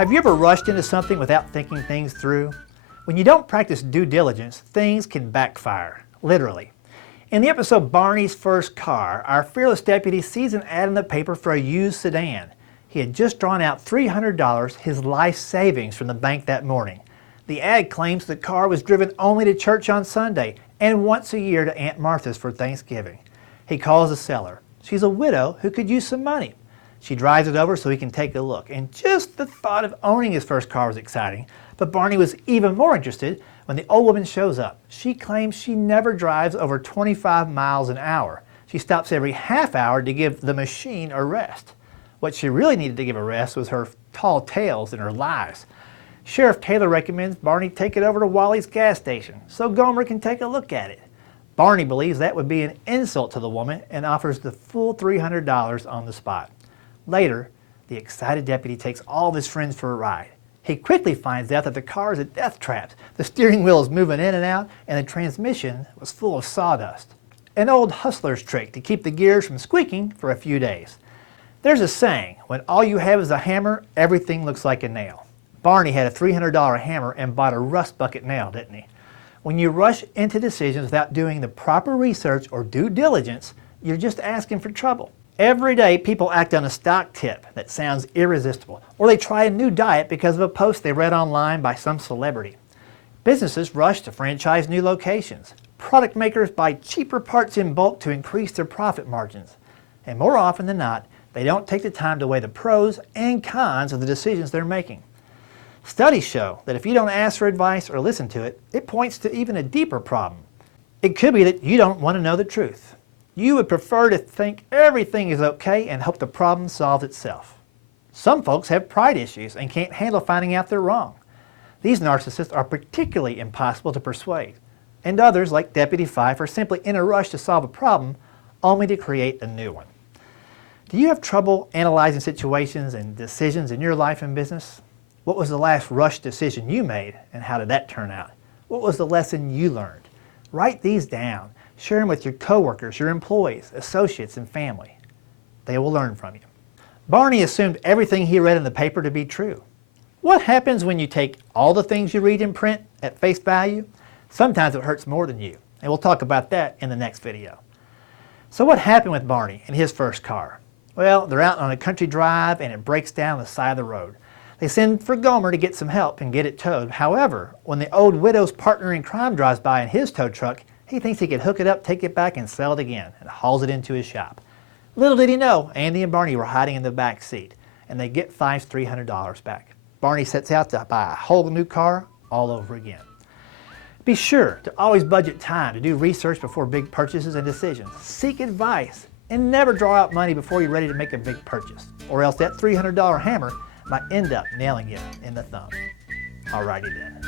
Have you ever rushed into something without thinking things through? When you don't practice due diligence, things can backfire, literally. In the episode Barney's First Car, our fearless deputy sees an ad in the paper for a used sedan. He had just drawn out $300, his life savings, from the bank that morning. The ad claims the car was driven only to church on Sunday and once a year to Aunt Martha's for Thanksgiving. He calls the seller. She's a widow who could use some money. She drives it over so he can take a look, and just the thought of owning his first car was exciting, but Barney was even more interested when the old woman shows up. She claims she never drives over 25 miles an hour. She stops every half hour to give the machine a rest. What she really needed to give a rest was her tall tales and her lies. Sheriff Taylor recommends Barney take it over to Wally's gas station so Gomer can take a look at it. Barney believes that would be an insult to the woman and offers the full $300 on the spot. Later, the excited deputy takes all of his friends for a ride. He quickly finds out that the car is a death trap. The steering wheel is moving in and out, and the transmission was full of sawdust. An old hustler's trick to keep the gears from squeaking for a few days. There's a saying, when all you have is a hammer, everything looks like a nail. Barney had a $300 hammer and bought a rust bucket nail, didn't he? When you rush into decisions without doing the proper research or due diligence, you're just asking for trouble. Every day, people act on a stock tip that sounds irresistible, or they try a new diet because of a post they read online by some celebrity. Businesses rush to franchise new locations. Product makers buy cheaper parts in bulk to increase their profit margins. And more often than not, they don't take the time to weigh the pros and cons of the decisions they're making. Studies show that if you don't ask for advice or listen to it, it points to even a deeper problem. It could be that you don't want to know the truth. You would prefer to think everything is okay and hope the problem solves itself. Some folks have pride issues and can't handle finding out they're wrong. These narcissists are particularly impossible to persuade. And others, like Deputy Fife, are simply in a rush to solve a problem only to create a new one. Do you have trouble analyzing situations and decisions in your life and business? What was the last rush decision you made, and how did that turn out? What was the lesson you learned? Write these down. Share them with your coworkers, your employees, associates, and family. They will learn from you. Barney assumed everything he read in the paper to be true. What happens when you take all the things you read in print at face value? Sometimes it hurts more than you, and we'll talk about that in the next video. So what happened with Barney and his first car? Well, they're out on a country drive and it breaks down on the side of the road. They send for Gomer to get some help and get it towed. However, when the old widow's partner in crime drives by in his tow truck, he thinks he could hook it up, take it back, and sell it again, and hauls it into his shop. Little did he know, Andy and Barney were hiding in the back seat, and they get Fife's $300 back. Barney sets out to buy a whole new car all over again. Be sure to always budget time to do research before big purchases and decisions. Seek advice, and never draw out money before you're ready to make a big purchase, or else that $300 hammer might end up nailing you in the thumb. Alrighty then.